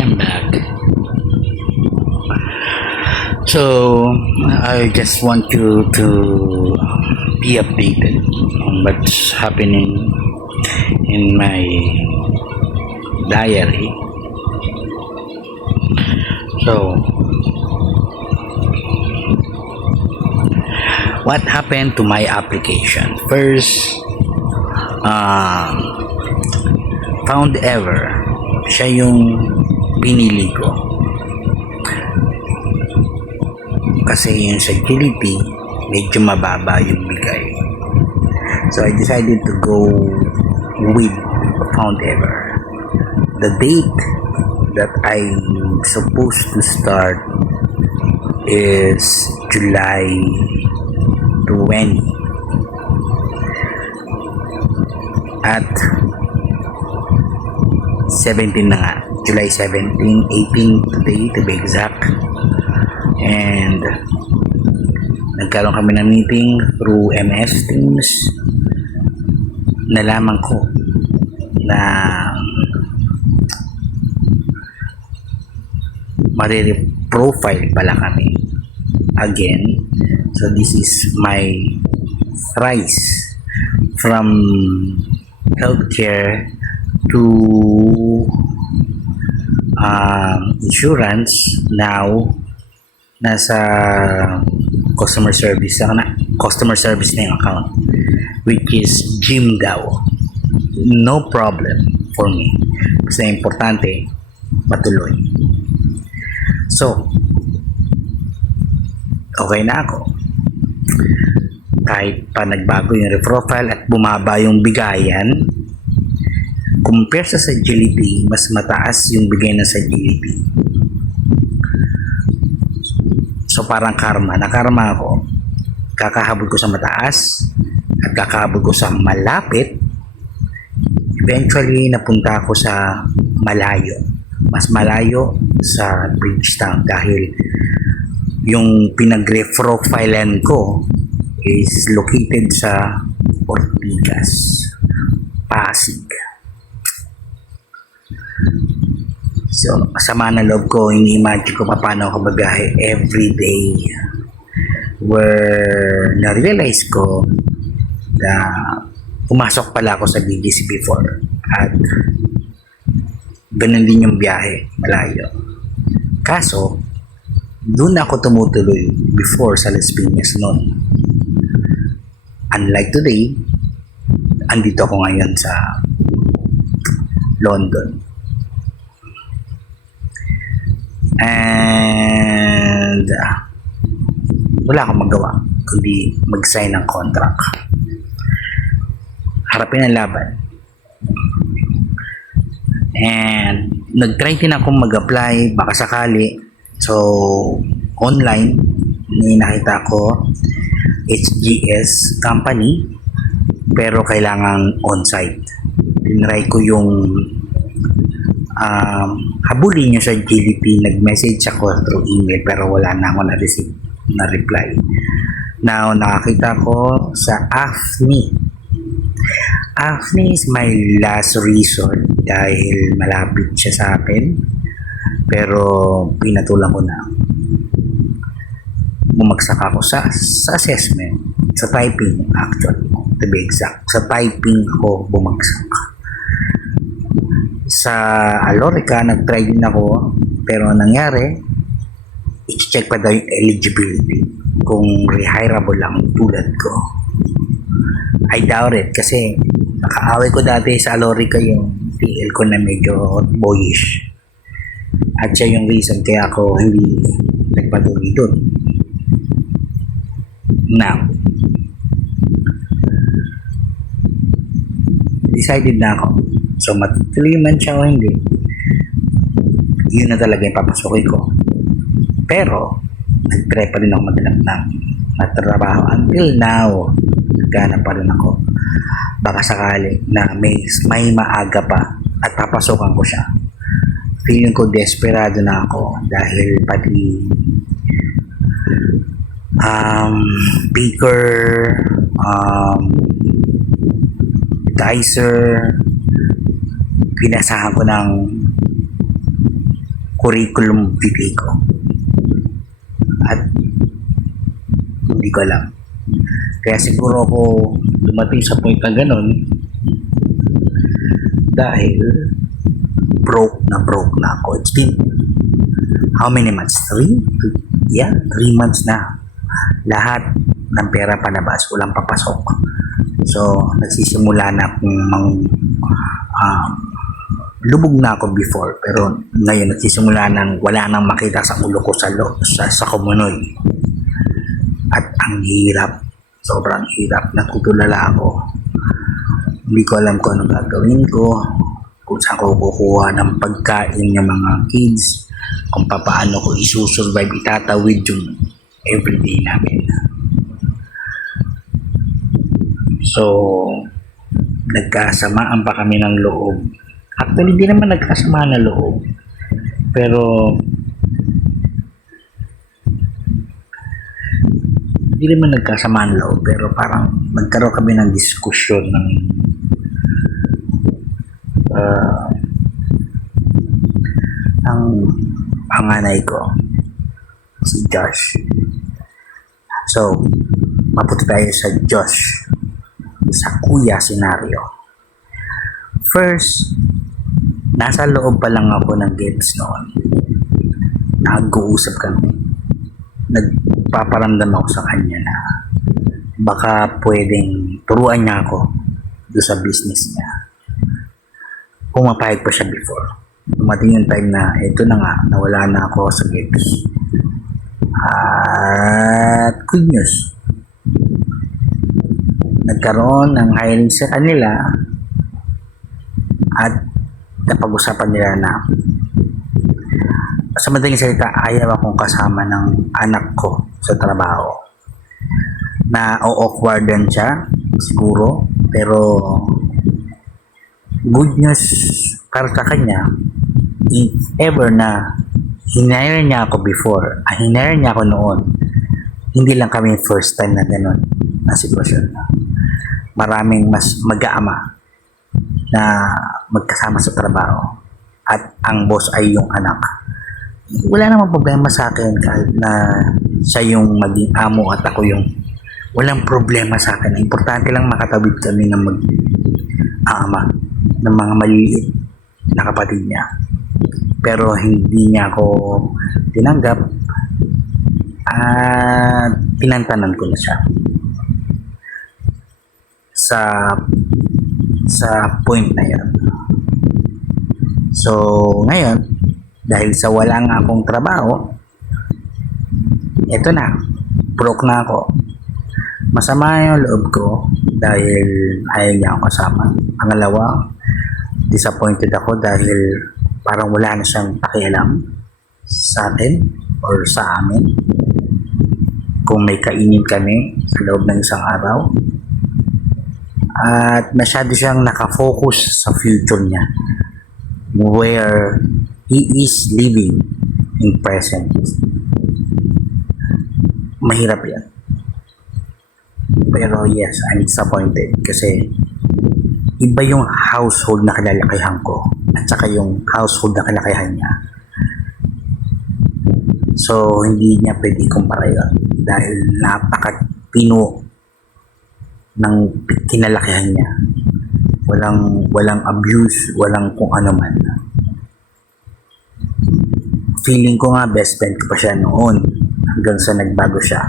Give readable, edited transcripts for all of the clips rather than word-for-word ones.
I'm back. So I just want you to be updated on what's happening in my diary. So what happened to my application? First, found ever. Siya yung pinili ko. Kasi yung sa Agility, medyo mababa yung bigay. So I decided to go with Found Ever. The date that I'm supposed to start is July 20. At 17 na nga. July 17, 18 today to be exact. And nagkaroon kami ng meeting through MS Teams. Nalaman ko na profile pala kami again. So this is my rise from healthcare to insurance. Now nasa customer service na yung account, which is gym daw. No problem for me kasi importante matuloy. So okay na ako kahit pa nagbago yung profile at bumaba yung bigayan. Compare sa Agility, mas mataas yung bigay ng Agility. So parang nakarma ako. Kakahabol ko sa mataas at kakahabol ko sa malapit. Eventually napunta ako sa malayo. Mas malayo sa Bridgetown dahil yung pinag-profilean ko is located sa Ortigas, Pasig. So, kasama na loob ko, ini-imagine ko paano ako magahe every day. Where na-realize ko na pumasok pala ako sa BGC before at ganun din yung biyahe, malayo. Kaso, doon ako tumutuloy before sa Las Piñas noon. Unlike today, andito ako ngayon sa London. And wala akong magawa kundi mag-sign ng contract. Harapin ang laban. And nag-try din akong mag-apply baka sakali. So online nakita ko HGS company pero kailangan on-site. Tinry ko yung habulin nyo sa GDP. Nag-message ako through email pero wala na ako na-receive na reply. Now nakakita ko sa AFNI. AFNI is my last resort dahil malapit siya sa akin pero pinatulan ko na. Bumagsak ako sa assessment, sa typing actually to be exact. Sa typing ko bumagsak. Sa Alorica, nag-try din ako pero nangyari, i-check pa daw yung eligibility kung rehireable lang tulad ko. I doubt it kasi nakaaway ko dati sa Alorica yung TL ko na medyo boyish at siya yung reason kaya ako hindi nagpatuloy doon. Now, decided na ako. So, matutuloy man siya o hindi, yun na talaga yung papasukin ko. Pero, nag-try pa rin ako maghanap ng trabaho. Until now, naghanap pa rin ako. Baka sakali na may maaga pa at papasukan ko siya. Feeling ko desperado na ako dahil pati Baker, Dicer, pinasahan ko ng curriculum vitae ko. At hindi ko alam. Kaya siguro ako dumating sa point na ganun dahil broke na ako. It's been how many months? 3? Yeah, 3 months na. Lahat ng pera palabas, walang papasok. So, nagsisimula na akong lubog na ako before, pero ngayon nagsisimula nang wala nang makita sa ulo ko sa kumunoy. At ang hirap, sobrang hirap, natutulala ako. Hindi ko alam kung anong gagawin ko, kung saan ko kukuha ng pagkain ng mga kids, kung paano ko isusurvive, itatawid yung everyday namin. So, nagkasamaan pa kami ng loob. Actually, hindi naman nagkasamaan ng loob. Pero, hindi naman nagkasamaan ng loob. Pero parang nagkaroon kami ng diskusyon ng ang panganay ko, si Josh. So, mapunta tayo sa Josh, sa kuya scenario. First, nasa loob pa lang ako ng games noon. Nag-uusap kami. Nagpaparamdam ako sa kanya na baka pwedeng turuan niya ako doon sa business niya. Pumapayag pa siya before. Dumating yung time na ito na nga, nawala na ako sa games. At good news, nagkaroon ng hiring sa kanila at napag-usapan nila na sa madaling salita, ayaw akong kasama ng anak ko sa trabaho. Na awkward din siya siguro, pero good news para sa kanya, if ever na hinire niya ako before, hinire niya ako noon, hindi lang kami first time na gano'n na sitwasyon. Maraming mas mag-aama na magkasama sa trabaho at ang boss ay yung anak. Wala namang problema sa akin kahit na siya yung maging amo at ako yung walang problema sa akin. Importante lang makatawid kami ng mag-aama ng mga maliliit na kapatid niya. Pero hindi niya ako tinanggap at pinantanan ko na siya sa point na yan. So ngayon, dahil sa wala nga akong trabaho, eto na, broke na ako. Masama yung loob ko dahil ayaw niya ako kasama. Pangalawa, disappointed ako dahil parang wala na siyang pakialam sa atin or sa amin. Kung may kainin kami sa loob ng isang araw. At masyado siyang nakafocus sa future niya, where he is living in present. Mahirap yan. Pero yes, I'm disappointed kasi iba yung household na kalalakihan ko at saka yung household na kalalakihan niya. So, hindi niya pwede kumpara yun dahil napakatino ng kinalakihan niya. Walang abuse, walang kung ano man. Feeling ko nga best friend ko pa siya noon hanggang sa nagbago siya.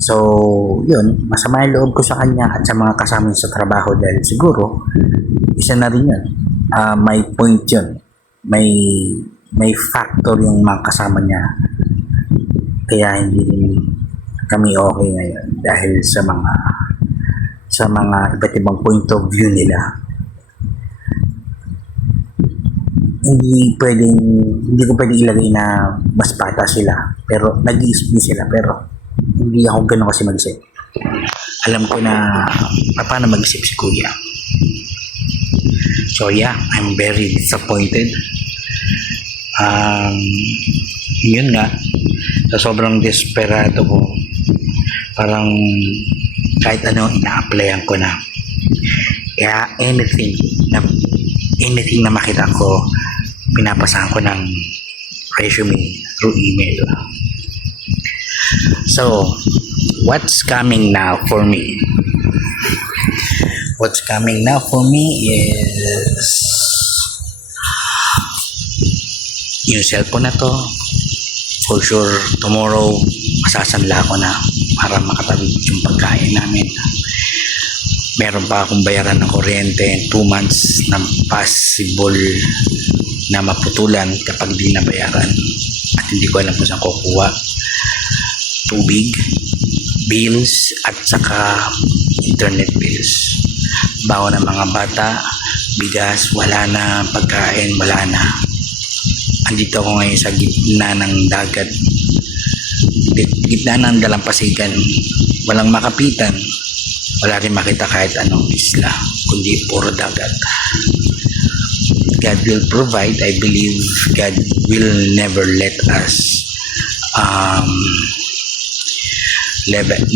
So, yun, masama yung loob ko sa kanya at sa mga kasama sa trabaho dahil siguro, isa na rin yun. May point yun. May factor yung mga kasama niya. Kaya hindi rin kami okay ngayon dahil sa mga iba't ibang point of view nila. Hindi ko pwedeng ilagay na mas bata sila, pero nag-iisip sila, pero hindi ako ganun kasi mag-isip. Alam ko na paano mag-isip si kuya. So yeah, I'm very disappointed. Yun nga, sa sobrang desperado ko, parang kahit ano ina-applyan ko na. Kaya anything na anything na makita ko, pinapasahan ko ng resume through email. So, what's coming now for me? What's coming now for me is yung cellphone na to. For sure, tomorrow, masasanla ko na para makatawid yung pagkain namin. Meron pa akong bayaran ng kuryente 2 months na possible na maputulan kapag di na bayaran. At hindi ko alam kung saan kukuha. Tubig, bills, at saka internet bills. Bawa ng mga bata, bigas, wala na, pagkain, wala na. Andito ako ngayon sa gitna ng dagat, gitna ng dalampasigan, walang makapitan, wala rin makita kahit anong isla, kundi puro dagat. God will provide. I believe God will never let us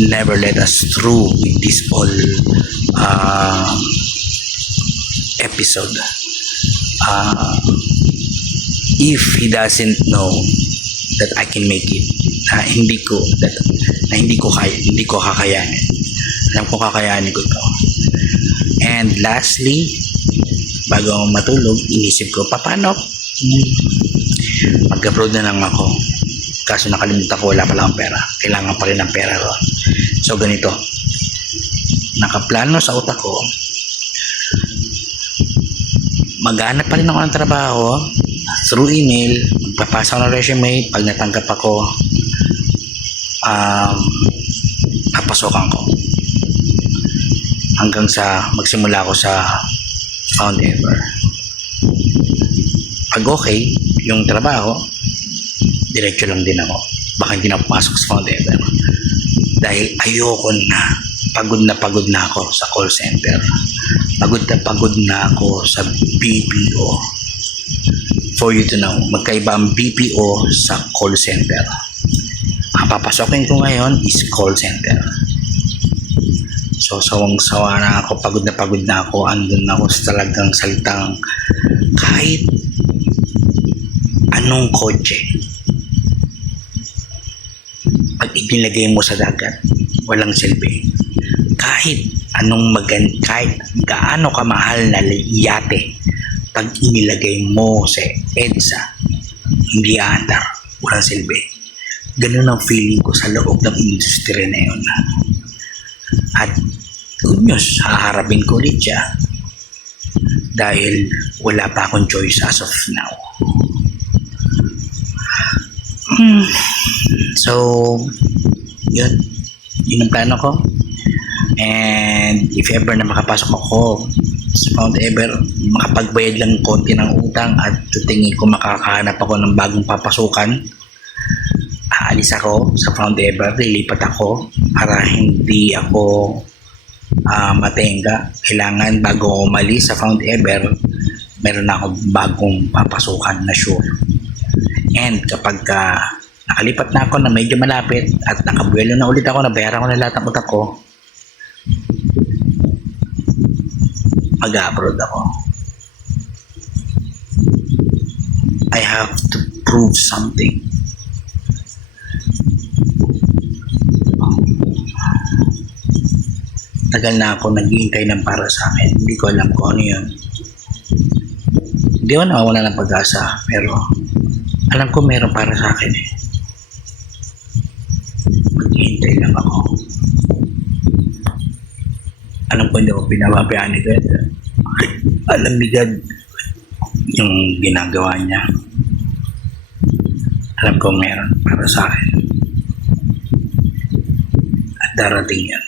never let us through with this all episode. If he doesn't know that I can make it, hindi ko kakayanin. Alam ko kakayanin ko to. And lastly, bago ako matulog, inisip ko, paano mag-abroad na lang ako. Kaso nakalimutan ko, wala pala akong pera. Kailangan pa rin ng pera ko. So ganito, nakaplano sa utak ko, maghanap pa rin ako ng trabaho through email, magpapasa ako ng resume, pag natanggap ako, papasokan ko. Hanggang sa magsimula ako sa Found Ever. Pag okay, yung trabaho, diretso lang din ako. Baka hindi na pumasok sa Found Ever. Dahil ayoko na, pagod na ako sa call center. Pagod na ako sa BPO. For you to know, magkaiba ang BPO sa call center. Ang papasokin ko ngayon is call center. So, sawang-sawa na ako, pagod na ako, andun na ako sa talagang salitang kahit anong kotse. Pag inilagay mo sa dagat, walang silbi. Kahit kahit gaano kamahal na yate, pag inilagay mo sa EDSA, hindi aandar, walang silbi. Ganun ang feeling ko sa loob ng industry na yun. At good news, haharapin ko ulit siya dahil wala pa akong choice as of now. So, yun ang plano ko. And if ever na makapasok ako sa Found Ever, makapagbayad lang konti ng utang at tingin ko makakahanap ako ng bagong papasukan, aalis ako sa Found Ever, lilipat ako para hindi ako matenga. Kailangan bago ako umalis sa Found Ever, meron na ako bagong papasukan na sure. And kapag nakalipat na ako na medyo malapit at nakabuelo na ulit ako, nabayaran ko na lahat ng utak ko, mag-abroad ako. I have to prove something. Tagal na ako naghihintay ng para sa akin. Hindi ko alam kung ano yun. Hindi ko nawawala ng pag-asa, pero alam ko meron para sa akin eh. Maghihintay lang ako. Alam ko hindi ako pinababayaan ni God. Alam ni God yung ginagawa niya. Alam ko meron para sa akin. At darating yan.